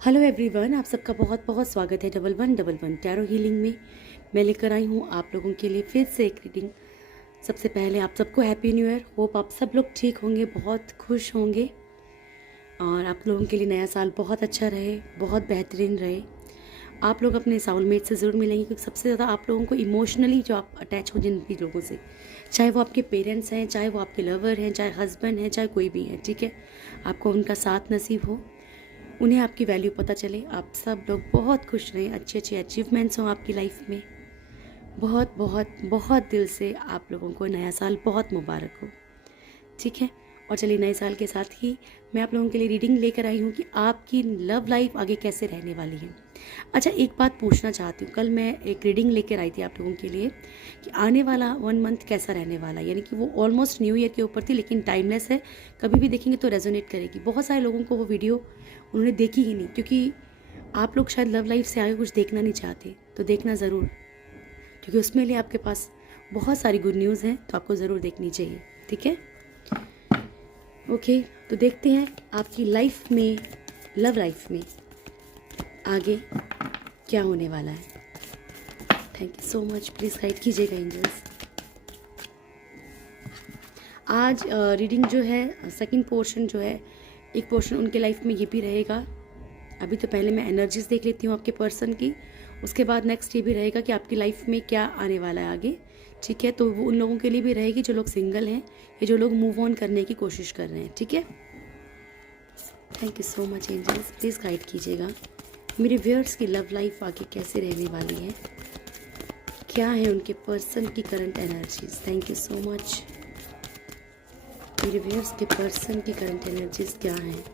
Hello everyone, आप सबका बहुत बहुत स्वागत है 1111 टैरो हीलिंग में। मैं लेकर आई हूँ आप लोगों के लिए फिर से एक रीडिंग। सबसे पहले आप सबको हैप्पी न्यू ईयर। होप आप सब लोग ठीक होंगे, बहुत खुश होंगे और आप लोगों के लिए नया साल बहुत अच्छा रहे, बहुत बेहतरीन रहे। आप लोग अपने साउलमेट से ज़रूर मिलेंगे, क्योंकि सबसे ज़्यादा आप लोगों को इमोशनली जो आप अटैच हो जिन भी लोगों से, चाहे वो आपके पेरेंट्स हैं, चाहे वो आपके लवर हैं, चाहे हस्बैंड हैं, चाहे कोई भी है, ठीक है। आपको उनका साथ नसीब हो, उन्हें आपकी वैल्यू पता चले, आप सब लोग बहुत खुश रहें, अच्छे अच्छे अचीवमेंट्स हों आपकी लाइफ में। बहुत बहुत बहुत दिल से आप लोगों को नया साल बहुत मुबारक हो, ठीक है। और चलिए, नए साल के साथ ही मैं आप लोगों के लिए रीडिंग लेकर आई हूँ कि आपकी लव लाइफ आगे कैसे रहने वाली है। अच्छा, एक बात पूछना चाहती हूँ, कल मैं एक रीडिंग लेकर आई थी आप लोगों के लिए कि आने वाला 1 मंथ कैसा रहने वाला है, यानी कि वो ऑलमोस्ट न्यू ईयर के ऊपर थी, लेकिन टाइमलेस है, कभी भी देखेंगे तो रेजोनेट करेगी। बहुत सारे लोगों को वो वीडियो उन्होंने देखी ही नहीं, क्योंकि आप लोग शायद लव लाइफ से आगे कुछ देखना नहीं चाहते, तो देखना ज़रूर, क्योंकि उसमें लिए आपके पास बहुत सारी गुड न्यूज़ हैं, तो आपको ज़रूर देखनी चाहिए, ठीक है। ओके, तो देखते हैं आपकी लाइफ में, लव लाइफ में आगे क्या होने वाला है। Thank you so much, please guide कीजिएगा एंजल्स। आज रीडिंग जो है, सेकंड पोर्शन जो है, एक पोर्शन उनके लाइफ में ये भी रहेगा। अभी तो पहले मैं एनर्जीज देख लेती हूँ आपके पर्सन की, उसके बाद नेक्स्ट ये भी रहेगा कि आपकी लाइफ में क्या आने वाला है आगे, ठीक है। तो वो उन लोगों के लिए भी रहेगी जो लोग सिंगल हैं या जो लोग मूव ऑन करने की कोशिश कर रहे हैं, ठीक है। Thank you so much angels, please guide कीजिएगा मेरे व्यूअर्स की लव लाइफ आगे कैसे रहने वाली है, क्या है उनके पर्सन की current energies. Thank you so much. मेरे व्यूअर्स के पर्सन की करंट एनर्जीज क्या हैं।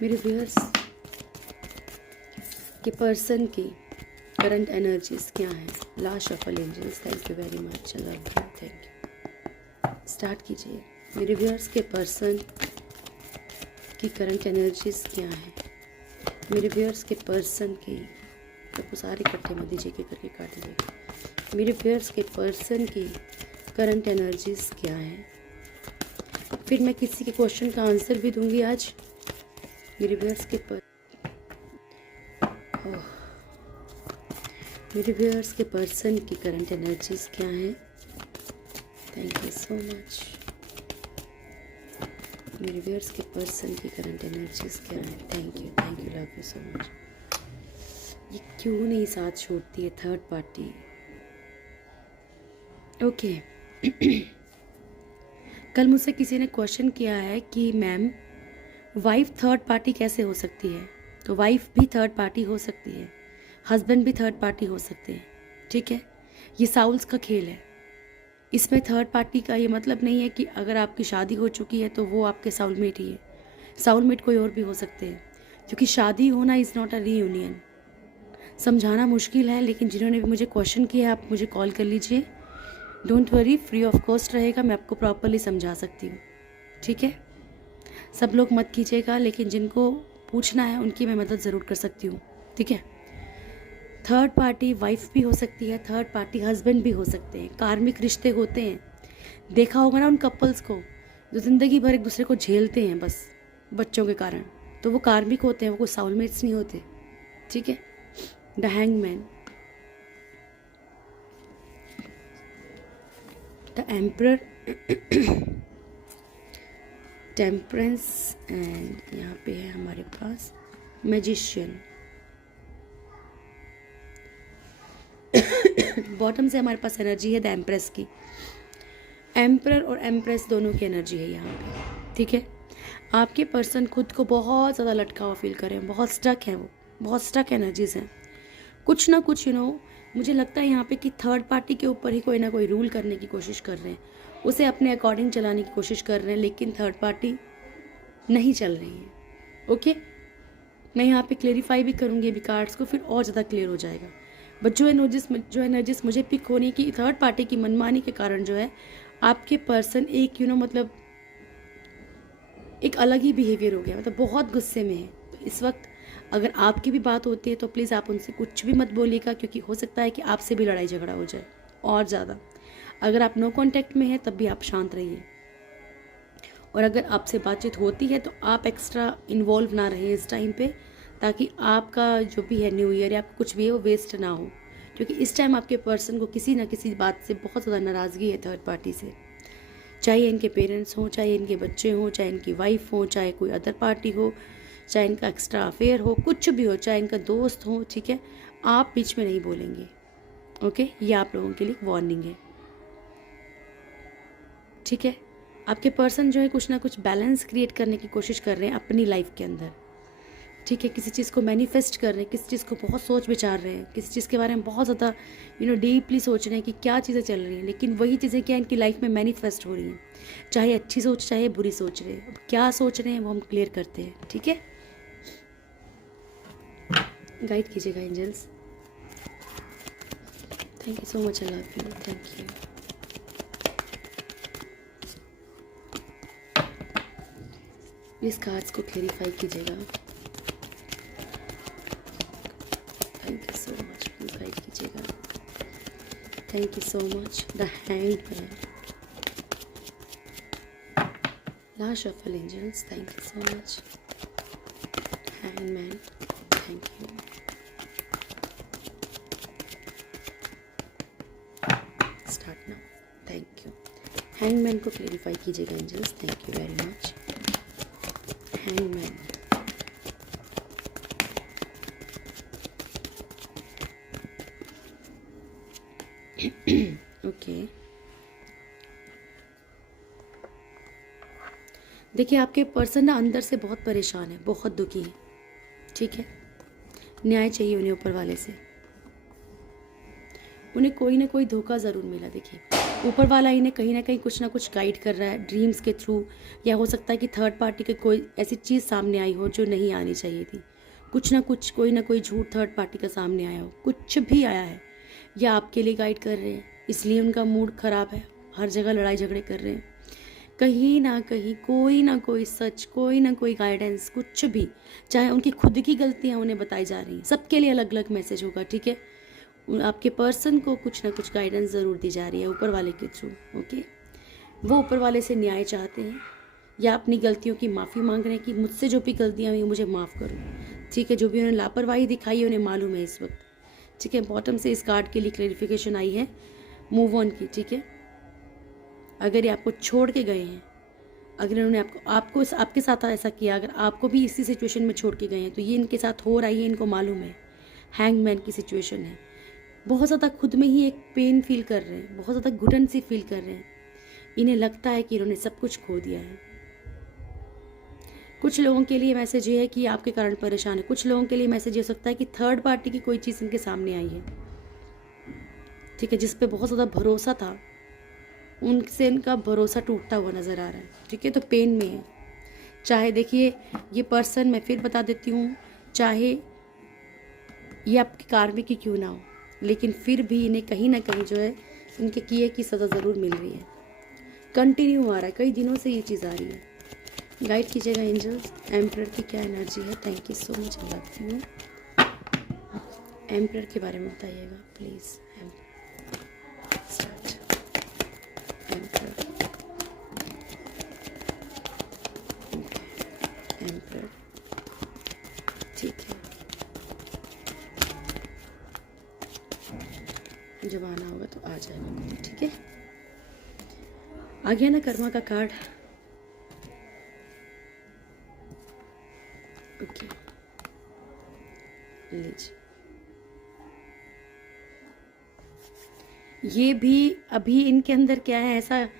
मेरे व्यूअर्स के पर्सन की करंट एनर्जीज क्या हैं। Last shuffle angels, thank you very much, love you, thank you. Start कीजिए। मेरे व्यूअर्स के पर्सन की करंट एनर्जीज क्या हैं। मेरे व्यूअर्स के पर्सन की, तो सारे इकट्ठे मत दीजिए, के करके काट दीजिए। मेरे व्यूअर्स के पर्सन की करंट एनर्जीज क्या हैं। फिर मैं किसी के क्वेश्चन का आंसर भी दूंगी आज। मेरे व्यूअर्स के मेरे व्यूअर्स के पर्सन की करंट एनर्जीज क्या हैं। Thank you so much. मेरे व्यूअर्स के पर्सन की करंट एनर्जीज क्या हैं। Thank you, love you so much. ये क्यों नहीं साथ छोड़ती है थर्ड पार्टी। ओके कल मुझसे किसी ने क्वेश्चन किया है कि मैम, वाइफ थर्ड पार्टी कैसे हो सकती है। तो वाइफ भी थर्ड पार्टी हो सकती है, हस्बैंड भी थर्ड पार्टी हो सकते हैं, ठीक है। ये साउल्स का खेल है। इसमें थर्ड पार्टी का ये मतलब नहीं है कि अगर आपकी शादी हो चुकी है तो वो आपके साउलमेट ही है। साउलमेट कोई और भी हो सकते हैं, क्योंकि शादी होना इज़ नॉट अ रीयूनियन। समझाना मुश्किल है, लेकिन जिन्होंने भी मुझे क्वेश्चन किया है, आप मुझे कॉल कर लीजिए, don't worry, free of cost रहेगा, मैं आपको प्रॉपरली समझा सकती हूँ, ठीक है। सब लोग मत कीजिएगा, लेकिन जिनको पूछना है उनकी मैं मदद ज़रूर कर सकती हूँ, ठीक है। थर्ड पार्टी वाइफ भी हो सकती है, थर्ड पार्टी हस्बैंड भी हो सकते हैं। कार्मिक रिश्ते होते हैं, देखा होगा ना उन कपल्स को जो ज़िंदगी भर एक दूसरे को झेलते हैं बस बच्चों के कारण, तो वो कार्मिक होते हैं, वो कोई साउलमेट्स नहीं होते, ठीक है। The hangman, the emperor, temperance, and यहाँ पे है हमारे पास मैजिशियन। बॉटम से हमारे पास एनर्जी है द एम्प्रेस की। एम्परर और एम्प्रेस दोनों की एनर्जी है यहाँ पे, ठीक है। आपके पर्सन खुद को बहुत ज़्यादा लटका हुआ फील कर रहे हैं, बहुत स्टक है, वो बहुत स्टक एनर्जीज हैं। कुछ ना कुछ मुझे लगता है यहाँ पे कि थर्ड पार्टी के ऊपर ही कोई ना कोई रूल करने की कोशिश कर रहे हैं, उसे अपने अकॉर्डिंग चलाने की कोशिश कर रहे हैं, लेकिन थर्ड पार्टी नहीं चल रही है। ओके, मैं यहाँ पे क्लेरिफाई भी करूँगी अभी कार्ड्स को, फिर और ज़्यादा क्लियर हो जाएगा। बट जो एनर्जीज मुझे पिक होनी है कि थर्ड पार्टी की मनमानी के कारण जो है आपके पर्सन एक मतलब एक अलग ही बिहेवियर हो गया, मतलब बहुत गुस्से में है। तो इस वक्त अगर आपकी भी बात होती है तो प्लीज़ आप उनसे कुछ भी मत बोलिएगा, क्योंकि हो सकता है कि आपसे भी लड़ाई झगड़ा हो जाए और ज़्यादा। अगर आप नो कांटेक्ट में हैं तब भी आप शांत रहिए, और अगर आपसे बातचीत होती है तो आप एक्स्ट्रा इन्वॉल्व ना रहें इस टाइम पे, ताकि आपका जो भी है न्यू ईयर या आपका कुछ भी है वो वेस्ट ना हो, क्योंकि इस टाइम आपके पर्सन को किसी ना किसी बात से बहुत ज़्यादा नाराज़गी है थर्ड पार्टी से। चाहे इनके पेरेंट्स हों, चाहे इनके बच्चे हों, चाहे इनकी वाइफ हो, चाहे कोई अदर पार्टी हो, चाहे इनका एक्स्ट्रा अफेयर हो, कुछ भी हो, चाहे इनका दोस्त हो, ठीक है, आप बीच में नहीं बोलेंगे। ओके, ये आप लोगों के लिए एक वार्निंग है, ठीक है। आपके पर्सन जो है कुछ ना कुछ बैलेंस क्रिएट करने की कोशिश कर रहे हैं अपनी लाइफ के अंदर, ठीक है। किसी चीज़ को मैनिफेस्ट कर रहे हैं, किसी चीज़ को बहुत सोच विचार रहे हैं, किसी चीज़ के बारे में बहुत ज़्यादा डीपली सोच रहे हैं कि क्या चीज़ें चल रही हैं, लेकिन वही चीज़ें क्या इनकी लाइफ में मैनिफेस्ट हो रही हैं, चाहे अच्छी सोच चाहे बुरी सोच रहे हैं। अब क्या सोच रहे हैं वो हम क्लियर करते हैं, ठीक है। गाइड कीजिएगा angels. Thank you so much, I love you, thank you. इस कार्ड्स को क्लेरिफाई कीजिएगा, thank you so much, please guide कीजिएगा, thank you so much. The hangman, last shuffle angels, thank you so much. Hangman, thank you. Start now, thank you. Hangman को clarify कीजिएगा angels, thank you very much. Hangman, okay. देखिए, आपके person ना अंदर से बहुत परेशान है, बहुत दुखी है, ठीक है। न्याय चाहिए उन्हें ऊपर वाले से, उन्हें कोई ना कोई धोखा ज़रूर मिला। देखिए, ऊपर वाला इन्हें कहीं ना कहीं कुछ ना कुछ गाइड कर रहा है ड्रीम्स के थ्रू, या हो सकता है कि थर्ड पार्टी की कोई ऐसी चीज़ सामने आई हो जो नहीं आनी चाहिए थी। कुछ ना कुछ, कोई ना कोई झूठ थर्ड पार्टी का सामने आया हो, कुछ भी आया है, या आपके लिए गाइड कर रहे हैं, इसलिए उनका मूड ख़राब है, हर जगह लड़ाई झगड़े कर रहे हैं। कहीं ना कहीं कोई ना कोई सच, कोई ना कोई गाइडेंस, कुछ भी, चाहे उनकी खुद की गलतियाँ उन्हें बताई जा रही हैं, सबके लिए अलग अलग मैसेज होगा, ठीक है। आपके पर्सन को कुछ ना कुछ गाइडेंस ज़रूर दी जा रही है ऊपर वाले के थ्रू, ओके। वो ऊपर वाले से न्याय चाहते हैं, या अपनी गलतियों की माफ़ी मांग रहे हैं कि मुझसे जो भी गलतियाँ हुई मुझे माफ़ करो, ठीक है। जो भी उन्होंने लापरवाही दिखाई है उन्हें मालूम है इस वक्त, ठीक है। बॉटम से इस कार्ड के लिए क्लैरिफिकेशन आई है मूव ऑन की, ठीक है। अगर ये आपको छोड़ के गए हैं, अगर इन्होंने आपको आपके साथ ऐसा किया, अगर आपको भी इसी सिचुएशन में छोड़ के गए हैं, तो ये इनके साथ हो रहा है, इनको मालूम है। हैंगमैन की सिचुएशन है, बहुत ज़्यादा खुद में ही एक पेन फील कर रहे हैं, बहुत ज़्यादा घुटन सी फील कर रहे हैं। इन्हें लगता है कि इन्होंने सब कुछ खो दिया है। कुछ लोगों के लिए मैसेज ये है कि आपके कारण परेशान है, कुछ लोगों के लिए मैसेज ये हो सकता है कि थर्ड पार्टी की कोई चीज़ इनके सामने आई है, ठीक है, जिस पे बहुत ज़्यादा भरोसा था, उनसे इनका भरोसा टूटता हुआ नज़र आ रहा है, ठीक है। तो पेन में है। चाहे देखिए, ये पर्सन, मैं फिर बता देती हूँ, चाहे ये आपकी कार्मिक की क्यों ना हो, लेकिन फिर भी इन्हें कहीं ना कहीं जो है इनके किए की सज़ा ज़रूर मिल रही है। कंटिन्यू आ रहा है, कई दिनों से ये चीज़ आ रही है। गाइड कीजिएगा एंजल्स, एम्परर की क्या एनर्जी है। Thank you so much, I love you. Emperor के बारे में बताइएगा प्लीज़। स्टार्ट। एम्परर, एम्परर, ठीक है। जब आना होगा तो आ जाएगा, ठीक है। आ गया ना कर्मा का कार्ड, ओके, लीजिए। ये भी अभी इनके अंदर क्या है,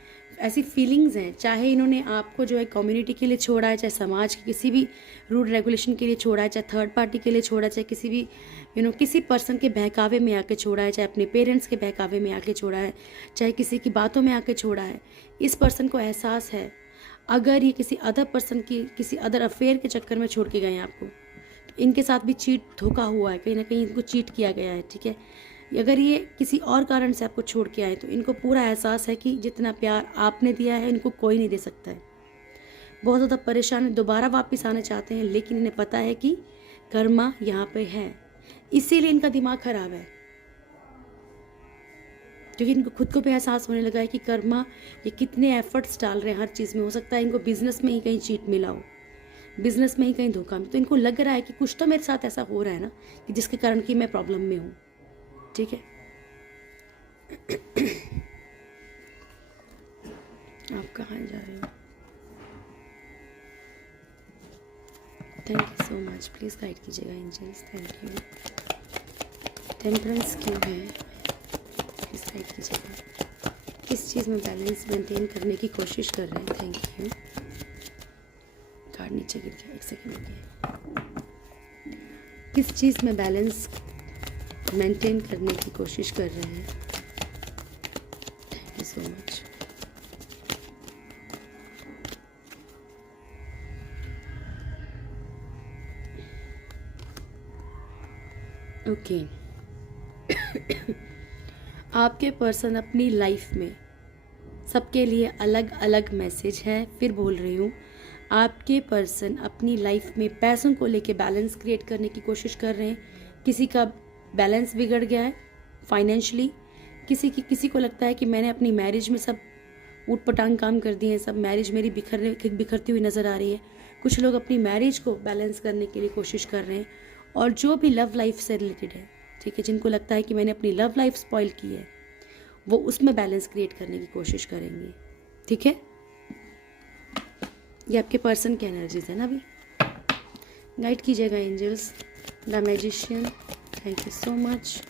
ऐसी फीलिंग्स हैं, चाहे इन्होंने आपको जो है कम्युनिटी के लिए छोड़ा है, चाहे समाज के किसी भी रूल रेगुलेशन के लिए छोड़ा है, चाहे थर्ड पार्टी के लिए छोड़ा है, चाहे किसी भी किसी पर्सन के बहकावे में आके छोड़ा है, चाहे अपने पेरेंट्स के बहकावे में आके छोड़ा है, चाहे किसी की बातों में आके छोड़ा है। इस पर्सन को एहसास है, अगर ये किसी अदर पर्सन की, किसी अदर अफेयर के चक्कर में छोड़ के गए हैं आपको, तो इनके साथ भी चीट, धोखा हुआ है, कहीं ना कहीं इनको चीट किया गया है, ठीक है। अगर ये किसी और कारण से आपको छोड़ के आए, तो इनको पूरा एहसास है कि जितना प्यार आपने दिया है इनको कोई नहीं दे सकता है। बहुत ज़्यादा परेशान है, दोबारा वापस आना चाहते हैं, लेकिन इन्हें पता है कि कर्मा यहाँ पे है, इसीलिए इनका दिमाग खराब है, क्योंकि इनको खुद को भी एहसास होने लगा है कि कर्मा ये कितने एफर्ट्स डाल रहे हैं हर चीज़ में। हो सकता है इनको बिजनेस में ही कहीं चीट मिला हो, बिजनेस में ही कहीं धोखा मिला, तो इनको लग रहा है कि कुछ तो मेरे साथ ऐसा हो रहा है ना, कि जिसके कारण कि मैं प्रॉब्लम में हूँ। ठीक है, आप कहाँ जा रहे हो? Thank you so much, please guide कीजिएगा एंजल्स, थैंक यू। टेम्परेंस क्यों है, प्लीज़ गाइड कीजिएगा। किस चीज़ में बैलेंस मेंटेन करने की कोशिश कर रहे हैं? Thank you. कार्ड नीचे गिर गया, एक सेकेंड रुकिए। किस चीज़ में बैलेंस मेंटेन करने की कोशिश कर रहे हैं? Thank you so much. Okay आपके पर्सन अपनी लाइफ में सबके लिए अलग अलग मैसेज है। फिर बोल रही हूँ, आपके पर्सन अपनी लाइफ में पैसों को लेके बैलेंस क्रिएट करने की कोशिश कर रहे हैं। किसी का बैलेंस बिगड़ गया है फाइनेंशियली, किसी को लगता है कि मैंने अपनी मैरिज में सब ऊटपटांग काम कर दिए हैं, सब मैरिज मेरी बिखरती हुई नज़र आ रही है। कुछ लोग अपनी मैरिज को बैलेंस करने के लिए कोशिश कर रहे हैं, और जो भी लव लाइफ से रिलेटेड है, ठीक है, जिनको लगता है कि मैंने अपनी लव लाइफ स्पॉइल की है, वो उसमें बैलेंस क्रिएट करने की कोशिश करेंगे। ठीक है, ये आपके पर्सन की एनर्जीज है ना। अभी गाइड कीजिएगा angels. The magician, thank you so much.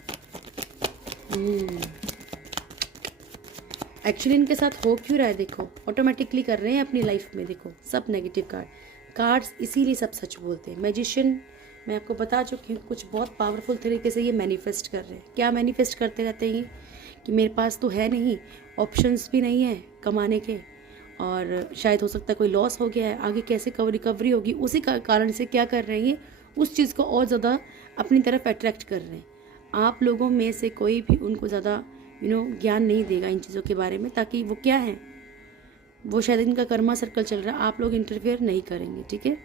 Actually इनके साथ हो क्यों रहा है, देखो ऑटोमेटिकली कर रहे हैं अपनी लाइफ में। देखो सब नेगेटिव कार्ड्स इसीलिए सब सच बोलते हैं। मैजिशियन मैं आपको बता चुकी हूँ, कुछ बहुत पावरफुल तरीके से ये मैनिफेस्ट कर रहे हैं। क्या मैनिफेस्ट करते रहते हैं कि मेरे पास तो है नहीं, ऑप्शंस भी नहीं है कमाने के, और शायद हो सकता है कोई लॉस हो गया है, आगे कैसे रिकवरी होगी। उसी का कारण से क्या कर रहे हैं, उस चीज़ को और ज़्यादा अपनी तरफ अट्रैक्ट कर रहे हैं। आप लोगों में से कोई भी उनको ज़्यादा ज्ञान नहीं देगा इन चीज़ों के बारे में, ताकि वो क्या है, वो शायद इनका कर्मा सर्कल चल रहा है, आप लोग इंटरफेयर नहीं करेंगे। ठीक है,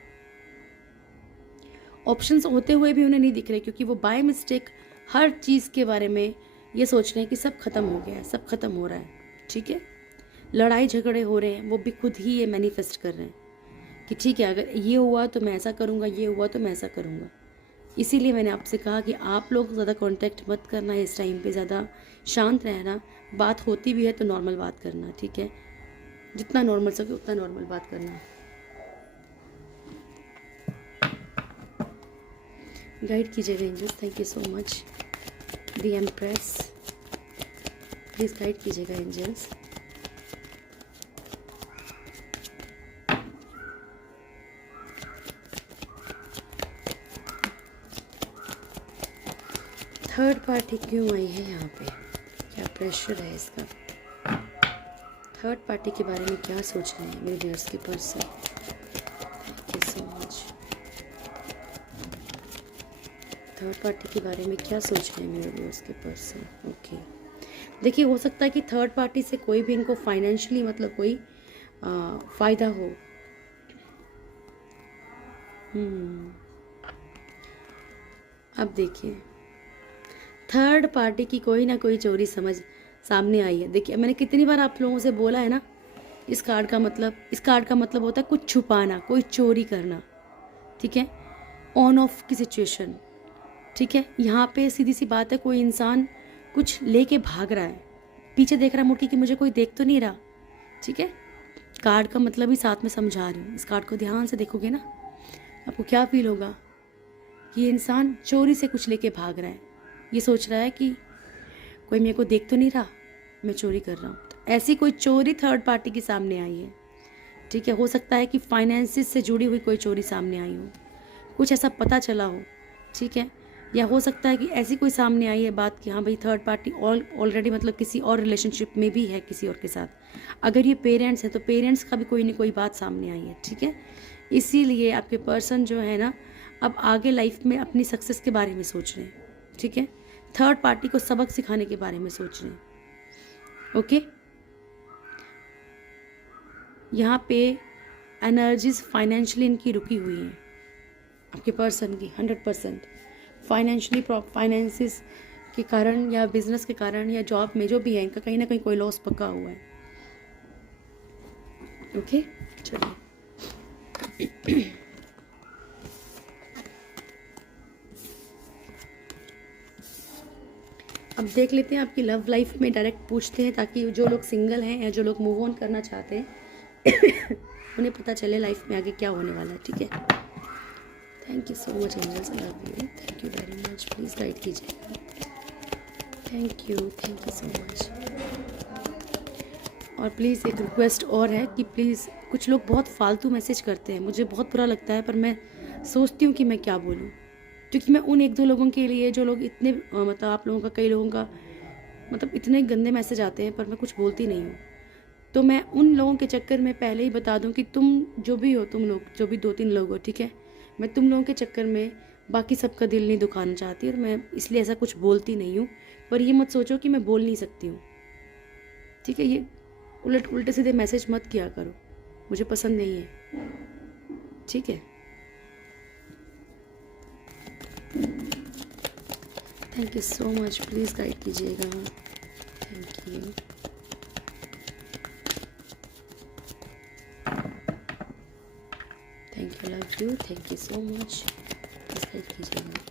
ऑप्शंस होते हुए भी उन्हें नहीं दिख रहे, क्योंकि वो बाय मिस्टेक हर चीज़ के बारे में ये सोच रहे हैं कि सब खत्म हो गया है, सब खत्म हो रहा है। ठीक है, लड़ाई झगड़े हो रहे हैं, वो भी खुद ही ये मैनिफेस्ट कर रहे हैं कि ठीक है, अगर ये हुआ तो मैं ऐसा करूँगा, ये हुआ तो मैं ऐसा करूँगा। इसीलिए मैंने आपसे कहा कि आप लोग ज़्यादा कांटेक्ट मत करना इस टाइम पे, ज़्यादा शांत रहना। बात होती भी है तो नॉर्मल बात करना। ठीक है, जितना नॉर्मल सके उतना नॉर्मल बात करना। गाइड कीजिएगा angels, thank you so much. The empress, please guide कीजिएगा एंजल्स। थर्ड पार्टी क्यों आई है यहाँ पे, क्या प्रेशर है इसका? थर्ड पार्टी के बारे में क्या सोच रहे हैं मेरे व्यूअर्स के person? Thank you so much. Third party के बारे में क्या सोच रहे हैं मेरे व्यूअर्स के पर्सन? ओके, देखिए हो सकता है कि थर्ड पार्टी से कोई भी इनको फाइनेंशियली मतलब कोई फ़ायदा हो। अब देखिए, थर्ड पार्टी की कोई ना कोई चोरी समझ सामने आई है। देखिए मैंने कितनी बार आप लोगों से बोला है ना, इस कार्ड का मतलब होता है कुछ छुपाना, कोई चोरी करना। ठीक है, ऑन ऑफ की सिचुएशन। ठीक है, यहाँ पे सीधी सी बात है, कोई इंसान कुछ लेके भाग रहा है, पीछे देख रहा है मुड़ के कि मुझे कोई देख तो नहीं रहा। ठीक है, कार्ड का मतलब ही साथ में समझा रही हूँ। इस कार्ड को ध्यान से देखोगे ना, आपको क्या फील होगा कि ये इंसान चोरी से कुछ लेके भाग रहा है। ये सोच रहा है कि कोई मेरे को देख तो नहीं रहा, मैं चोरी कर रहा हूँ। तो ऐसी कोई चोरी थर्ड पार्टी के सामने आई है। ठीक है, हो सकता है कि फाइनेंसिस से जुड़ी हुई कोई चोरी सामने आई हो, कुछ ऐसा पता चला हो। ठीक है, या हो सकता है कि ऐसी कोई सामने आई है बात कि हाँ भाई थर्ड पार्टी ऑलरेडी मतलब किसी और रिलेशनशिप में भी है किसी और के साथ। अगर ये पेरेंट्स हैं तो पेरेंट्स का भी कोई ना कोई बात सामने आई है। ठीक है, इसीलिए आपके पर्सन जो है ना, अब आगे लाइफ में अपनी सक्सेस के बारे में सोच रहे हैं। ठीक है, थर्ड पार्टी को सबक सिखाने के बारे में सोच रहे हैं। ओके, यहाँ पे एनर्जीज फाइनेंशियली इनकी रुकी हुई हैं, आपके पर्सन की 100% फाइनेंशियली फाइनेंसिस के कारण या बिजनेस के कारण या जॉब में जो भी है, इनका कहीं ना कहीं कोई लॉस पक्का हुआ है। ओके, चलिए अब देख लेते हैं आपकी लव लाइफ में, डायरेक्ट पूछते हैं ताकि जो लोग सिंगल हैं या जो लोग मूव ऑन करना चाहते हैं उन्हें पता चले लाइफ में आगे क्या होने वाला है। ठीक है, thank you so much angels, I love you, thank you very much, please guide कीजिएगा। Thank you so much. और प्लीज़ एक रिक्वेस्ट और है कि प्लीज़, कुछ लोग बहुत फालतू मैसेज करते हैं, मुझे बहुत बुरा लगता है, पर मैं सोचती हूँ कि मैं क्या बोलूँ, क्योंकि मैं उन 1-2 लोगों के लिए जो लोग इतने मतलब आप लोगों का, कई लोगों का मतलब इतने गंदे मैसेज आते हैं, पर मैं कुछ बोलती नहीं हूँ। तो मैं उन लोगों के चक्कर में पहले ही बता दूँ कि तुम जो भी हो, तुम लोग जो भी 2-3 लोग हो, ठीक है, मैं तुम लोगों के चक्कर में बाकी सबका दिल नहीं दुखाना चाहती, और मैं इसलिए ऐसा कुछ बोलती नहीं हूँ। पर ये मत सोचो कि मैं बोल नहीं सकती हूँ, ठीक है। ये उल्टे सीधे मैसेज मत किया करो, मुझे पसंद नहीं है, ठीक है। Thank you so much, please guide कीजिएगा। Thank you. Thank you, love you, thank you so much, please guide कीजिएगा।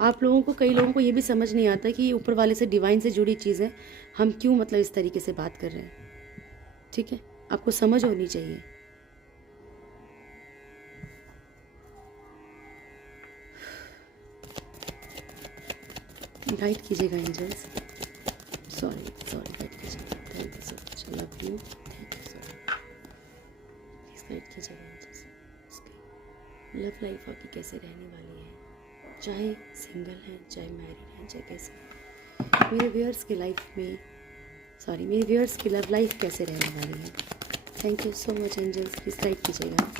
आप लोगों को, कई लोगों को ये भी समझ नहीं आता कि ऊपर वाले से, डिवाइन से जुड़ी चीज़ है, हम क्यों मतलब इस तरीके से बात कर रहे हैं, ठीक है, आपको समझ होनी चाहिए। गाइड कीजिएगा एंजल्स, सॉरी गाइड कीजिएगा। Thank you so much, I love you, thank you so much, please guide कीजिएगा एंजल्स। लव लाइफ आपकी कैसे रहने वाली है, चाहे सिंगल हैं, चाहे मैरिड हैं, चाहे कैसे, मेरे व्यूअर्स की लाइफ में, मेरे व्यूअर्स की लव लाइफ कैसे रहने वाली है। Thank you so much angels, please guide कीजिएगा,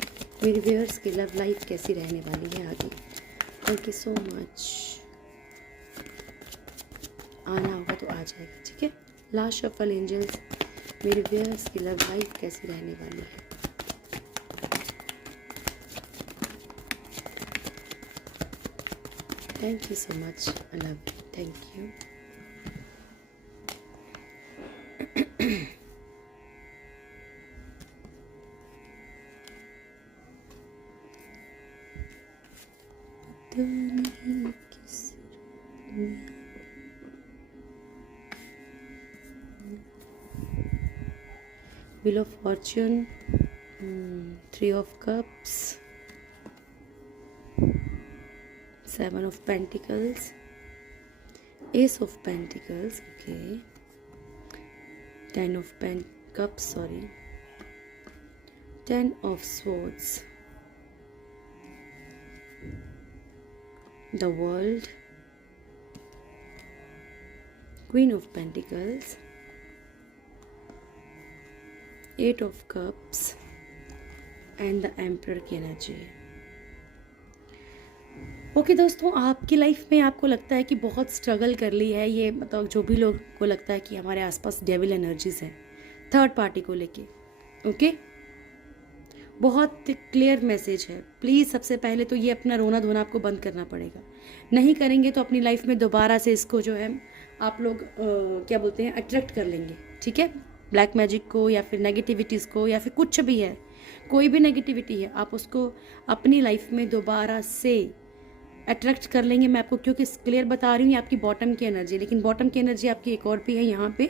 मेरे व्यूअर्स की लव लाइफ कैसी रहने वाली है आगे। Thank you so much. आना होगा तो आ जाएगा, ठीक है। लास्ट शफल एंजल्स, मेरे व्यूअर्स की लव लाइफ कैसी रहने वाली है। Thank you so much, I love you, thank you. पता नहीं किस Wheel of Fortune, 3 of Cups, 7 of Pentacles, Ace of Pentacles, okay, 10 of Cups, 10 of Swords, the World, Queen of Pentacles, 8 of Cups and the emperor की energy. Okay दोस्तों, आपकी life में आपको लगता है कि बहुत स्ट्रगल कर ली है, ये मतलब जो भी लोग को लगता है कि हमारे आसपास डेविल एनर्जीज हैं थर्ड पार्टी को लेके, ओके, बहुत क्लियर मैसेज है। प्लीज़ सबसे पहले तो ये अपना रोना धोना आपको बंद करना पड़ेगा, नहीं करेंगे तो अपनी लाइफ में दोबारा से इसको जो है आप लोग क्या बोलते हैं, अट्रैक्ट कर लेंगे, ठीक है। ब्लैक मैजिक को या फिर नेगेटिविटीज़ को या फिर कुछ भी है, कोई भी नेगेटिविटी है, आप उसको अपनी लाइफ में दोबारा से अट्रैक्ट कर लेंगे। मैं आपको क्योंकि क्लियर बता रही हूँ, ये आपकी बॉटम की एनर्जी, लेकिन बॉटम की एनर्जी आपकी एक और भी है यहाँ पे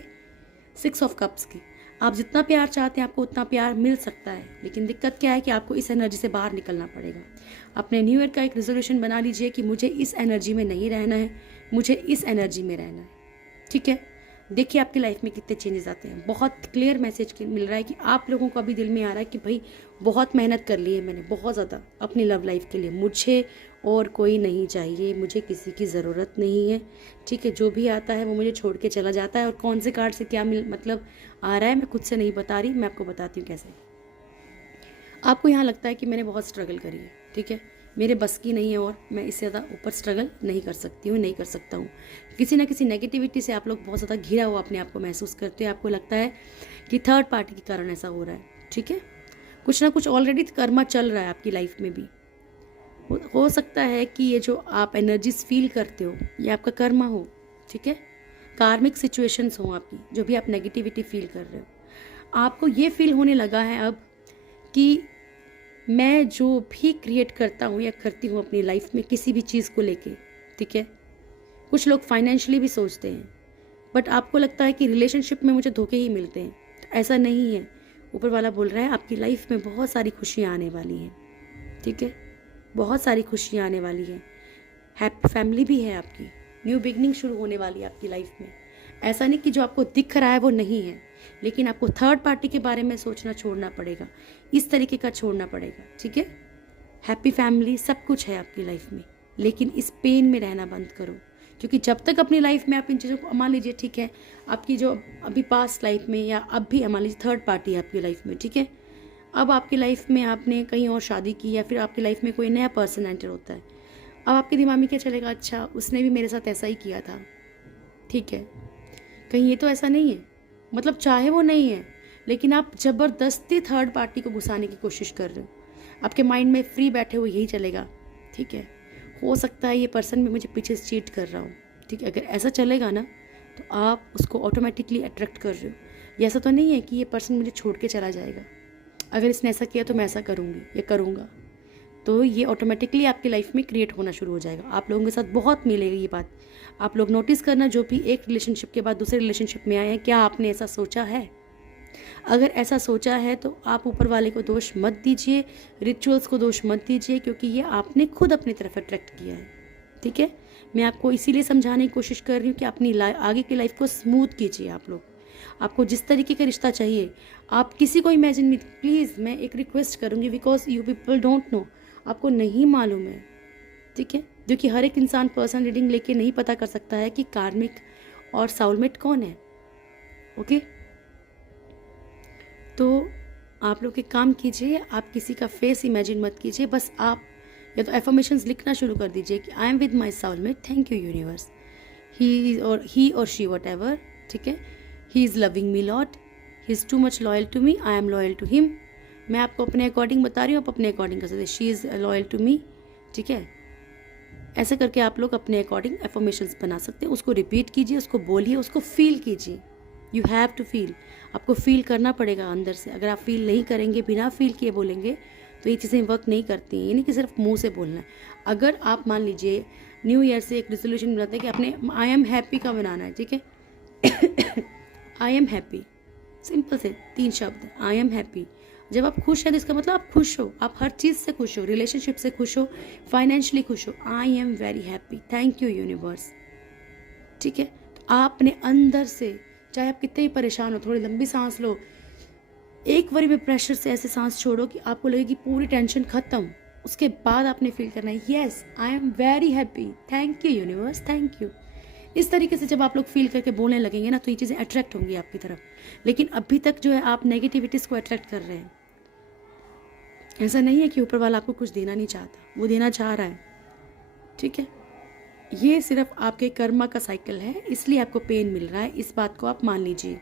6 ऑफ कप्स की। आप जितना प्यार चाहते हैं आपको उतना प्यार मिल सकता है, लेकिन दिक्कत क्या है कि आपको इस एनर्जी से बाहर निकलना पड़ेगा। अपने न्यू ईयर का एक रेजोल्यूशन बना लीजिए कि मुझे इस एनर्जी में नहीं रहना है, मुझे इस एनर्जी में रहना है, ठीक है। देखिए आपकी लाइफ में कितने चेंजेस आते हैं। बहुत क्लियर मैसेज मिल रहा है कि आप लोगों को अभी दिल में आ रहा है कि भाई बहुत मेहनत कर ली है मैंने, बहुत ज़्यादा अपनी लव लाइफ के लिए, मुझे और कोई नहीं चाहिए, मुझे किसी की ज़रूरत नहीं है, ठीक है। जो भी आता है वो मुझे छोड़ के चला जाता है। और कौन से कार्ड से क्या मतलब आ रहा है मैं खुद से नहीं बता रही, मैं आपको बताती हूँ कैसे। आपको यहाँ लगता है कि मैंने बहुत स्ट्रगल करी है, ठीक है, मेरे बस की नहीं है और मैं इससे ज़्यादा ऊपर स्ट्रगल नहीं कर सकती हूँ, नहीं कर सकता हूँ। किसी ना किसी नेगेटिविटी से आप लोग बहुत ज़्यादा घिरा हुआ अपने आप को महसूस करते हैं। आपको लगता है कि थर्ड पार्टी के कारण ऐसा हो रहा है, ठीक है, कुछ ना कुछ ऑलरेडी कर्मा चल रहा है आपकी लाइफ में भी। हो सकता है कि ये जो आप एनर्जीज फील करते हो ये आपका कर्मा हो, ठीक है, कार्मिक सिचुएशंस हो आपकी, जो भी आप नेगेटिविटी फील कर रहे हो। आपको ये फील होने लगा है अब कि मैं जो भी क्रिएट करता हूँ या करती हूँ अपनी लाइफ में किसी भी चीज़ को लेके, ठीक है, कुछ लोग फाइनेंशियली भी सोचते हैं, बट आपको लगता है कि रिलेशनशिप में मुझे धोखे ही मिलते हैं। तो ऐसा नहीं है। ऊपर वाला बोल रहा है आपकी लाइफ में बहुत सारी खुशियाँ आने वाली हैं, ठीक है, बहुत सारी खुशियाँ आने वाली हैं। हैप्पी फैमिली भी है आपकी, न्यू बिगनिंग शुरू होने वाली है आपकी लाइफ में। ऐसा नहीं कि जो आपको दिख रहा है वो नहीं है, लेकिन आपको थर्ड पार्टी के बारे में सोचना छोड़ना पड़ेगा, इस तरीके का छोड़ना पड़ेगा, ठीक है। हैप्पी फैमिली सब कुछ है आपकी लाइफ में, लेकिन इस पेन में रहना बंद करो, क्योंकि जब तक अपनी लाइफ में आप इन चीज़ों को, मान लीजिए, ठीक है, आपकी जो अभी पास्ट लाइफ में या अब भी मान लीजिए थर्ड पार्टी है आपकी लाइफ में, ठीक है, अब आपकी लाइफ में आपने कहीं और शादी की या फिर आपकी लाइफ में कोई नया पर्सन एंटर होता है, अब आपके दिमाग में क्या चलेगा, अच्छा उसने भी मेरे साथ ऐसा ही किया था, ठीक है, कहीं ये तो ऐसा नहीं है, मतलब चाहे वो नहीं है, लेकिन आप ज़बरदस्ती थर्ड पार्टी को घुसाने की कोशिश कर रहे हो। आपके माइंड में फ्री बैठे हुए यही चलेगा, ठीक है, हो सकता है ये पर्सन भी मुझे पीछे से चीट कर रहा हूँ, ठीक है। अगर ऐसा चलेगा ना तो आप उसको ऑटोमेटिकली अट्रैक्ट कर रहे हो। ये ऐसा तो नहीं है कि ये पर्सन मुझे छोड़ के चला जाएगा, अगर इसने ऐसा किया तो मैं ऐसा करूँगी या करूँगा, तो ये ऑटोमेटिकली आपकी लाइफ में क्रिएट होना शुरू हो जाएगा। आप लोगों के साथ बहुत मिलेगी ये बात। आप लोग नोटिस करना, जो भी एक रिलेशनशिप के बाद दूसरे रिलेशनशिप में आए हैं, क्या आपने ऐसा सोचा है? अगर ऐसा सोचा है तो आप ऊपर वाले को दोष मत दीजिए, रिचुअल्स को दोष मत दीजिए, क्योंकि ये आपने खुद अपनी तरफ अट्रैक्ट किया है, ठीक है। मैं आपको इसीलिए समझाने की कोशिश कर रही हूँ कि अपनी आगे की लाइफ को स्मूथ कीजिए। आप लोग, आपको जिस तरीके का रिश्ता चाहिए, आप किसी को इमेजिन मत, प्लीज़ मैं एक रिक्वेस्ट करूँगी, because you people don't know, आपको नहीं मालूम है, ठीक है, क्योंकि हर एक इंसान पर्सन रीडिंग लेके नहीं पता कर सकता है कि कार्मिक और साउलमेट कौन है, ओके। तो आप लोग एक काम कीजिए, आप किसी का फेस इमेजिन मत कीजिए, बस आप या तो एफर्मेशंस लिखना शुरू कर दीजिए कि I am with my soulmate, thank you universe, he और शी वट एवर, ठीक है, he is loving me lot, he is too much loyal to me, I am loyal to him. मैं आपको अपने अकॉर्डिंग बता रही हूँ, आप अपने अकॉर्डिंग कर सकते हैं, she is loyal to me, ठीक है। ऐसे करके आप लोग अपने अकॉर्डिंग एफर्मेशंस बना सकते हैं। उसको रिपीट कीजिए, उसको बोलिए, उसको फील कीजिए। यू हैव टू फील, आपको फील करना पड़ेगा अंदर से। अगर आप फील नहीं करेंगे, बिना फील किए बोलेंगे, तो ये चीज़ें वर्क नहीं करती हैं। ये नहीं कि सिर्फ मुंह से बोलना है। अगर आप मान लीजिए न्यू ईयर से एक रेजोल्यूशन बनाते हैं कि आपने आई एम हैप्पी का बनाना है, ठीक है, आई एम हैप्पी, सिंपल से 3 शब्द, आई एम हैप्पी। जब आप खुश हैं तो इसका मतलब आप खुश हो, आप हर चीज़ से खुश हो, रिलेशनशिप से खुश हो, फाइनेंशियली खुश हो। I am very happy, thank you universe, ठीक है। तो आपने अंदर से, चाहे आप कितने ही परेशान हो, थोड़ी लंबी सांस लो, एक बारी में प्रेशर से ऐसे सांस छोड़ो कि आपको लगे कि पूरी टेंशन खत्म। उसके बाद आपने फील करना है, yes I am very happy, thank you universe, thank you. इस तरीके से जब आप लोग फील करके बोलने लगेंगे ना, तो ये चीज़ें अट्रैक्ट होंगी आपकी तरफ। लेकिन अभी तक जो है आप नेगेटिविटीज़ को अट्रैक्ट कर रहे हैं। ऐसा नहीं है कि ऊपर वाला आपको कुछ देना नहीं चाहता, वो देना चाह रहा है, ठीक है। ये सिर्फ आपके कर्मा का साइकिल है, इसलिए आपको पेन मिल रहा है, इस बात को आप मान लीजिए,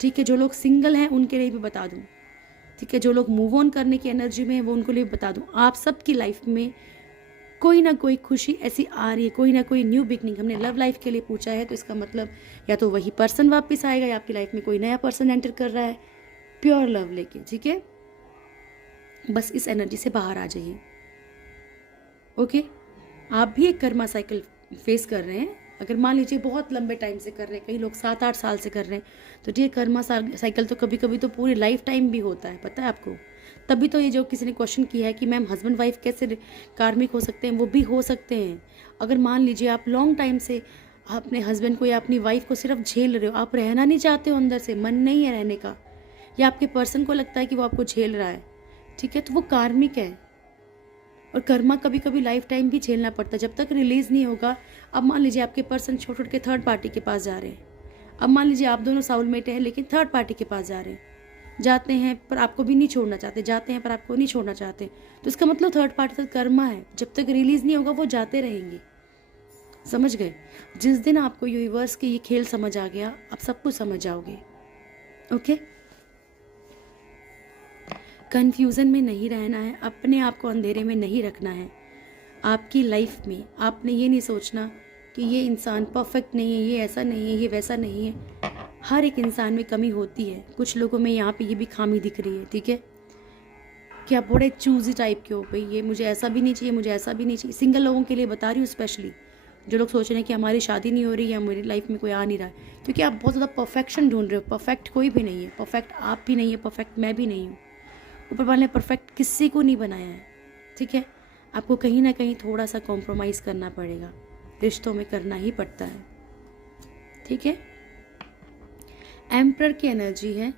ठीक है। जो लोग सिंगल हैं उनके लिए भी बता दूं, ठीक है, जो लोग मूव ऑन करने की एनर्जी में हैं वो उनको लिए भी बता दूं, आप सबकी लाइफ में कोई ना कोई खुशी ऐसी आ रही है, कोई ना कोई न्यू बिगनिंग। हमने लव लाइफ के लिए पूछा है, तो इसका मतलब या तो वही पर्सन वापस आएगा या आपकी लाइफ में कोई नया पर्सन एंटर कर रहा है प्योर लव लेके, ठीक है। बस इस एनर्जी से बाहर आ जाइए, ओके। आप भी एक कर्मा साइकिल फेस कर रहे हैं। अगर मान लीजिए बहुत लंबे टाइम से कर रहे हैं, कई लोग 7-8 साल से कर रहे हैं, तो ये कर्मा साइकिल तो कभी कभी तो पूरी लाइफ टाइम भी होता है, पता है आपको। तभी तो ये जो किसी ने क्वेश्चन किया है कि मैम हस्बैंड वाइफ कैसे कार्मिक हो सकते हैं, वो भी हो सकते हैं। अगर मान लीजिए आप लॉन्ग टाइम से अपने हस्बैंड को या अपनी वाइफ को सिर्फ झेल रहे हो, आप रहना नहीं चाहते हो, अंदर से मन नहीं है रहने का, या आपके पर्सन को लगता है कि वो आपको झेल रहा है, ठीक है, तो वो कार्मिक है। और कर्मा कभी कभी लाइफ टाइम भी झेलना पड़ता है, जब तक रिलीज नहीं होगा। अब मान लीजिए आपके पर्सन छोड़ छोड़ के थर्ड पार्टी के पास जा रहे हैं। अब मान लीजिए आप दोनों साउलमेट हैं, लेकिन थर्ड पार्टी के पास जा रहे हैं, जाते हैं पर आपको भी नहीं छोड़ना चाहते, जाते हैं पर आपको नहीं छोड़ना चाहते, तो इसका मतलब थर्ड पार्टी तक कर्मा है। जब तक रिलीज नहीं होगा वो जाते रहेंगे, समझ गए। जिस दिन आपको यूनिवर्स की ये खेल समझ आ गया, आप सब कुछ समझ जाओगे, ओके। कन्फ्यूज़न में नहीं रहना है, अपने आप को अंधेरे में नहीं रखना है। आपकी लाइफ में आपने ये नहीं सोचना कि ये इंसान परफेक्ट नहीं है, ये ऐसा नहीं है, ये वैसा नहीं है। हर एक इंसान में कमी होती है। कुछ लोगों में यहाँ पे ये भी खामी दिख रही है, ठीक है, कि आप बड़े चूज़ी टाइप के हो, भाई ये मुझे ऐसा भी नहीं चाहिए, मुझे ऐसा भी नहीं चाहिए। सिंगल लोगों के लिए बता रही हूँ स्पेशली, जो लोग सोच रहे हैं कि हमारी शादी नहीं हो रही या मेरी लाइफ में कोई आ नहीं रहा है, क्योंकि आप बहुत ज़्यादा परफेक्शन ढूंढ रहे हो। परफेक्ट कोई भी नहीं है, परफेक्ट आप भी नहीं है, परफेक्ट मैं भी नहीं हूँ। ऊपर वाले ने परफेक्ट किसी को नहीं बनाया है, ठीक है। आपको कहीं ना कहीं थोड़ा सा कॉम्प्रोमाइज़ करना पड़ेगा, रिश्तों में करना ही पड़ता है, ठीक है। एम्परर की एनर्जी है।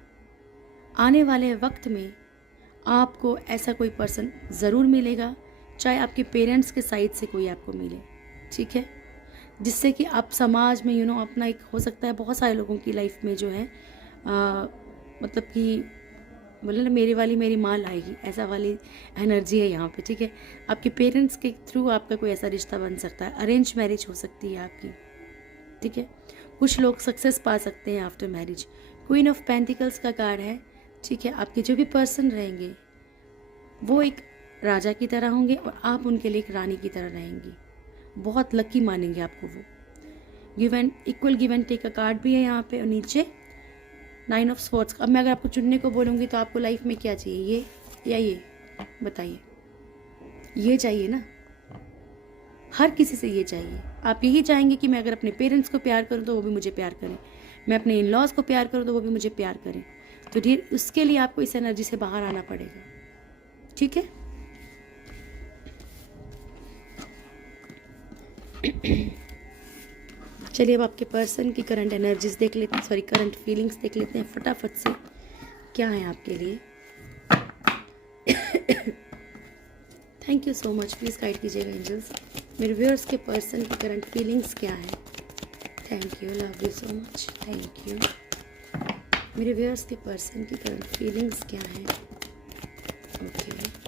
आने वाले वक्त में आपको ऐसा कोई पर्सन ज़रूर मिलेगा, चाहे आपके पेरेंट्स के साइड से कोई आपको मिले, ठीक है, जिससे कि आप समाज में अपना एक हो सकता है। बहुत सारे लोगों की लाइफ में जो है मतलब कि बोले ना मेरी माँ लाएगी, ऐसा वाली एनर्जी है यहाँ पे, ठीक है। आपके पेरेंट्स के थ्रू आपका कोई ऐसा रिश्ता बन सकता है, अरेंज मैरिज हो सकती है आपकी, ठीक है। कुछ लोग सक्सेस पा सकते हैं after marriage. Queen of pentacles का कार्ड है, ठीक है। आपके जो भी पर्सन रहेंगे वो एक राजा की तरह होंगे और आप उनके लिए एक रानी की तरह रहेंगी। बहुत लकी मानेंगे आपको वो। इक्वल गिव एंड टेक का कार्ड भी है यहाँ पे, और नीचे 9 ऑफ स्वॉर्ड्स। अब मैं अगर आपको चुनने को बोलूँगी तो आपको लाइफ में क्या चाहिए, ये या ये, बताइए। ये चाहिए ना, हर किसी से ये चाहिए। आप यही चाहेंगे कि मैं अगर अपने पेरेंट्स को प्यार करूँ तो वो भी मुझे प्यार करें, मैं अपने इन लॉज को प्यार करूँ तो वो भी मुझे प्यार करें। तो डियर, उसके लिए आपको इस एनर्जी से बाहर आना पड़ेगा, ठीक है। चलिए अब आपके पर्सन की करंट एनर्जीज देख लेते हैं, सॉरी करंट फीलिंग्स देख लेते हैं फटाफट से, क्या है आपके लिए। Thank you so much, please guide कीजिएगा एंजल्स। मेरे व्यूअर्स के पर्सन की करंट फीलिंग्स क्या है। Thank you, love you so much, thank you. मेरे व्यूअर्स के पर्सन की करंट फीलिंग्स क्या है। ओके,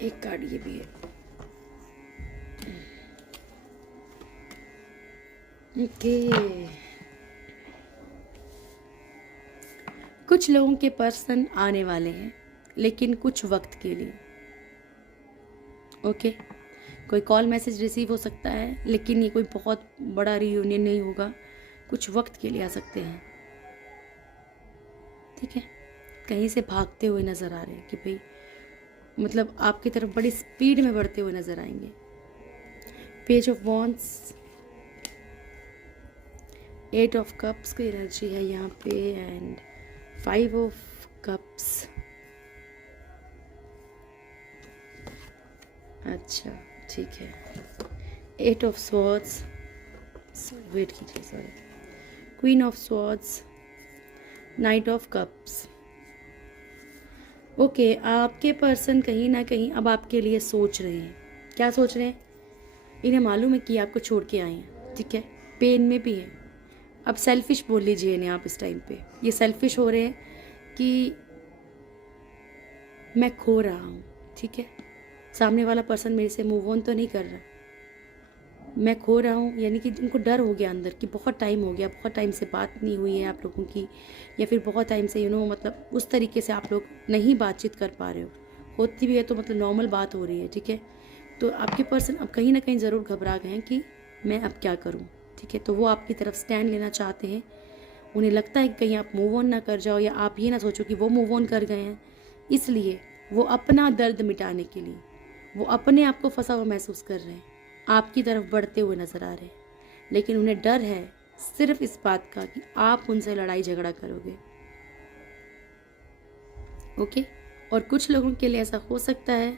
एक कार्ड ये भी है। ओके, कुछ लोगों के पर्सन आने वाले हैं, लेकिन कुछ वक्त के लिए। ओके, कोई कॉल मैसेज रिसीव हो सकता है, लेकिन ये कोई बहुत बड़ा रियूनियन नहीं होगा, कुछ वक्त के लिए आ सकते हैं, ठीक है। कहीं से भागते हुए नज़र आ रहे हैं कि भाई मतलब आपकी तरफ बड़ी स्पीड में बढ़ते हुए नज़र आएंगे। Page of wands, 8 of cups की एनर्जी है यहाँ पे, एंड 5 ऑफ कप्स। अच्छा, ठीक है। 8 ऑफ स्वॉर्ड्स, वेट कीजिए, sorry, queen of swords, night of cups. Okay, आपके पर्सन कहीं ना कहीं अब आपके लिए सोच रहे हैं। क्या सोच रहे हैं? इन्हें मालूम है कि आपको छोड़ के आए हैं, ठीक है, पेन में भी है। अब सेल्फिश बोल लीजिए इन्हें आप इस टाइम पे। ये सेल्फिश हो रहे हैं कि मैं खो रहा हूँ, ठीक है। सामने वाला पर्सन मेरे से मूव ऑन तो नहीं कर रहा, मैं खो रहा हूँ, यानी कि उनको डर हो गया अंदर कि बहुत टाइम हो गया, बहुत टाइम से बात नहीं हुई है आप लोगों की, या फिर बहुत टाइम से मतलब उस तरीके से आप लोग नहीं बातचीत कर पा रहे हो। होती भी है तो मतलब नॉर्मल बात हो रही है, ठीक है। तो आपके पर्सन अब कहीं ना कहीं ज़रूर घबरा गए हैं कि मैं अब क्या करूँ, ठीक है। तो वो आपकी तरफ स्टैंड लेना चाहते हैं। उन्हें लगता है कि कहीं आप मूव ऑन ना कर जाओ, या आप ये ना सोचो कि वो मूव ऑन कर गए हैं, इसलिए वो अपना दर्द मिटाने के लिए वो अपने आप को फंसा हुआ महसूस कर रहे हैं, आपकी तरफ बढ़ते हुए नज़र आ रहे हैं। लेकिन उन्हें डर है सिर्फ इस बात का कि आप उनसे लड़ाई झगड़ा करोगे, ओके। और कुछ लोगों के लिए ऐसा हो सकता है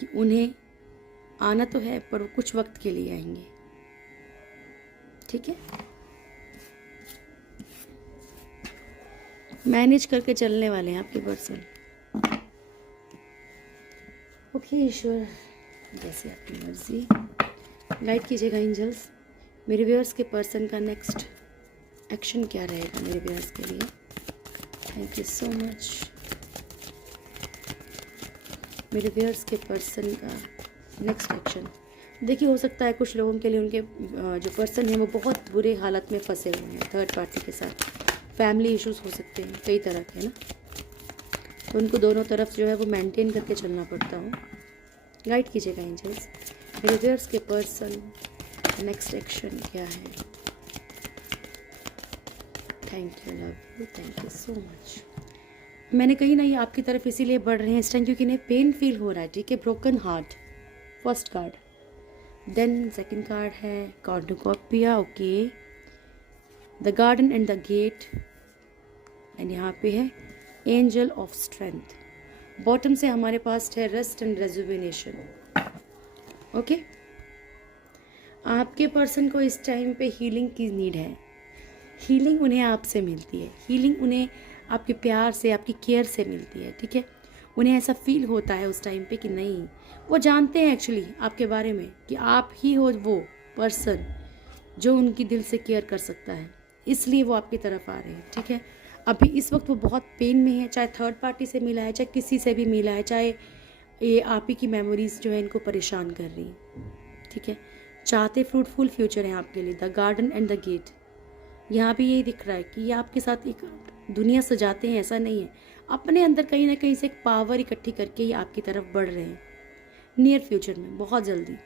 कि उन्हें आना तो है पर वो कुछ वक्त के लिए आएंगे, ठीक है। मैनेज करके चलने वाले हैं आपके पर्सन, ओके। ईश्वर जैसे आपकी मर्जी, गाइड कीजिएगा एंजल्स। मेरे व्यूअर्स के पर्सन का नेक्स्ट एक्शन क्या रहेगा मेरे व्यूअर्स के लिए। Thank you so much. मेरे व्यूअर्स के पर्सन का नेक्स्ट एक्शन, देखिए, हो सकता है कुछ लोगों के लिए उनके जो पर्सन है वो बहुत बुरे हालत में फंसे हुए हैं थर्ड पार्टी के साथ। फैमिली इश्यूज हो सकते हैं कई तरह के ना, तो उनको दोनों तरफ जो है वो मेंटेन करके चलना पड़ता हो। गाइड कीजिएगा एंजल्स, रिवर्स के पर्सन नेक्स्ट एक्शन क्या है। Thank you, love you, thank you so much. मैंने कही ना ये आपकी तरफ इसीलिए बढ़ रहे हैं इस टाइम क्योंकि इन्हें पेन फील हो रहा है, ठीक है। Broken heart first card, then second card है cornucopia, okay, the garden and the gate, and यहाँ पे है एंजल ऑफ स्ट्रेंथ। बॉटम से हमारे पास है रेस्ट एंड रेजुविनेशन, ओके। आपके पर्सन को इस टाइम पे हीलिंग की नीड है। हीलिंग उन्हें आपसे मिलती है, हीलिंग उन्हें आपके प्यार से, आपकी केयर से मिलती है, ठीक है। उन्हें ऐसा फील होता है उस टाइम पे कि नहीं, वो जानते हैं एक्चुअली आपके बारे में कि आप ही हो वो पर्सन जो उनकी दिल से केयर कर सकता है, इसलिए वो आपकी तरफ आ रहे हैं, ठीक है। अभी इस वक्त वो बहुत पेन में है, चाहे थर्ड पार्टी से मिला है, चाहे किसी से भी मिला है, चाहे ये आप ही की मेमोरीज जो है इनको परेशान कर रही हैं, ठीक है। चाहते फ्रूटफुल फ्यूचर है आपके लिए, the garden and the gate. यहाँ भी यही दिख रहा है कि ये आपके साथ एक दुनिया सजाते हैं, ऐसा नहीं है, अपने अंदर कहीं ना कहीं से एक पावर इकट्ठी करके ये आपकी तरफ बढ़ रहे हैं नियर फ्यूचर में, बहुत जल्दी,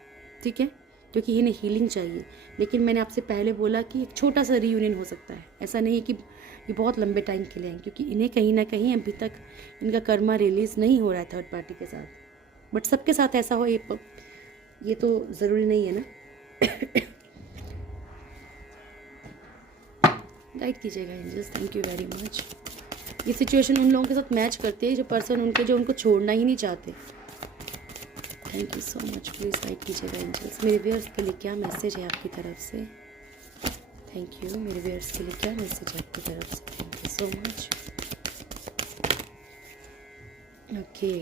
ठीक है। क्योंकि इन्हें हीलिंग चाहिए, लेकिन मैंने आपसे पहले बोला कि एक छोटा सा रीयूनियन हो सकता है, ऐसा नहीं है कि ये बहुत लंबे टाइम के लिए हैं, क्योंकि इन्हें कहीं ना कहीं अभी तक इनका कर्मा रिलीज नहीं हो रहा है थर्ड पार्टी के साथ। बट सबके साथ ऐसा हो ये तो ज़रूरी नहीं है ना। गाइड कीजिएगा angels, thank you very much. ये सिचुएशन उन लोगों के साथ मैच करती है जो पर्सन जो उनको छोड़ना ही नहीं चाहते। Thank you so much, please guide कीजिएगा एंजल्स। मेरे व्यूअर्स के लिए क्या मैसेज है आपकी तरफ से? Thank you. मेरे व्यूअर्स के लिए क्या मैसेज है आपकी तरफ से? Thank you so much. Okay,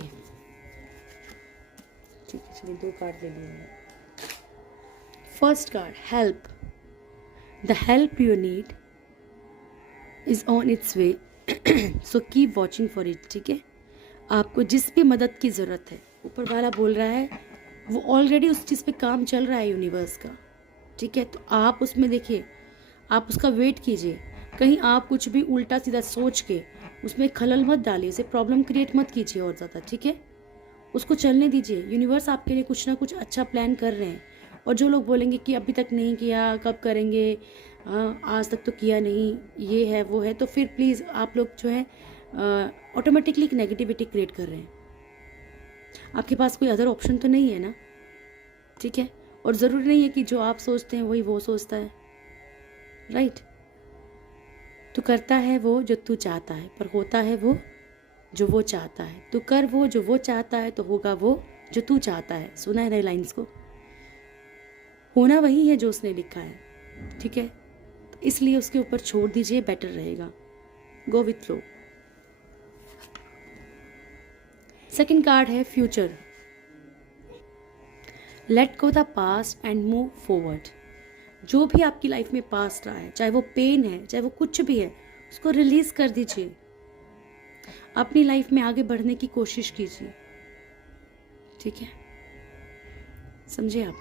ठीक है, चलिए 2 कार्ड ले लिए। First card, help. The help you need is on it's way, so keep watching for it, ठीक है। आपको जिस भी मदद की ज़रूरत है, ऊपर वाला बोल रहा है वो ऑलरेडी उस चीज़ पे काम चल रहा है यूनिवर्स का, ठीक है। तो आप उसमें देखिए, आप उसका वेट कीजिए। कहीं आप कुछ भी उल्टा सीधा सोच के उसमें खलल मत डालिए, उसे प्रॉब्लम क्रिएट मत कीजिए और ज़्यादा, ठीक है। उसको चलने दीजिए, यूनिवर्स आपके लिए कुछ ना कुछ अच्छा प्लान कर रहे हैं। और जो लोग बोलेंगे कि अभी तक नहीं किया, कब करेंगे, आज तक तो किया नहीं, ये है वो है, तो फिर प्लीज़ आप लोग जो है ऑटोमेटिकली एक नेगेटिविटी क्रिएट कर रहे हैं। आपके पास कोई अदर ऑप्शन तो नहीं है ना, ठीक है। और ज़रूरी नहीं है कि जो आप सोचते हैं वही वो सोचता है, राइट। तू करता है वो जो तू चाहता है, पर होता है वो जो वो चाहता है। तू कर वो जो वो चाहता है, तो होगा वो जो तू चाहता है। सुना है ना लाइन्स को? होना वही है जो उसने लिखा है, ठीक है। तो इसलिए उसके ऊपर छोड़ दीजिए, बेटर रहेगा। Go with flow. Second card है future. Let go the past and move forward. जो भी आपकी लाइफ में पास्ट रहा है, चाहे वो पेन है, चाहे वो कुछ भी है, उसको रिलीज कर दीजिए। अपनी लाइफ में आगे बढ़ने की कोशिश कीजिए, ठीक है। समझे आप?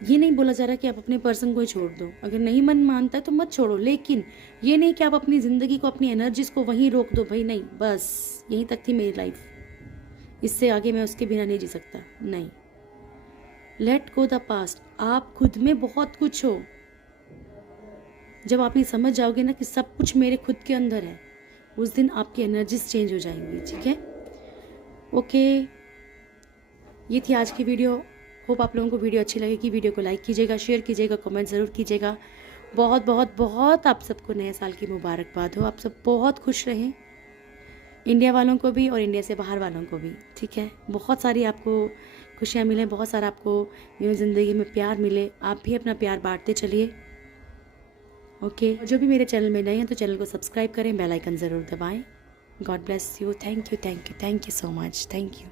ये नहीं बोला जा रहा कि आप अपने पर्सन को ही छोड़ दो, अगर नहीं मन मानता है तो मत छोड़ो, लेकिन ये नहीं कि आप अपनी ज़िंदगी को, अपनी एनर्जीज को वहीं रोक दो। भाई नहीं, बस यहीं तक थी मेरी लाइफ, इससे आगे मैं उसके बिना नहीं जी सकता, नहीं। Late go the past. आप खुद में बहुत कुछ हो। जब आप ये समझ जाओगे ना कि सब कुछ मेरे खुद के अंदर है, उस दिन आपकी एनर्जीज चेंज हो जाएंगी, ठीक है। ओके, ये थी आज की वीडियो। होप आप लोगों को वीडियो अच्छी लगेगी। वीडियो को लाइक कीजिएगा, शेयर कीजिएगा, कमेंट ज़रूर कीजिएगा। बहुत बहुत बहुत आप सबको नए साल की मुबारकबाद हो। आप सब बहुत खुश रहें, इंडिया वालों को भी और इंडिया से बाहर वालों को भी, ठीक है। बहुत सारी आपको खुशियाँ मिलें, बहुत सारा आपको ज़िंदगी में प्यार मिले। आप भी अपना प्यार बांटते चलिए, ओके। जो भी मेरे चैनल में नए हैं तो चैनल को सब्सक्राइब करें, बेल आइकन ज़रूर दबाएं। God bless you, thank you, thank you, thank you so much, thank you.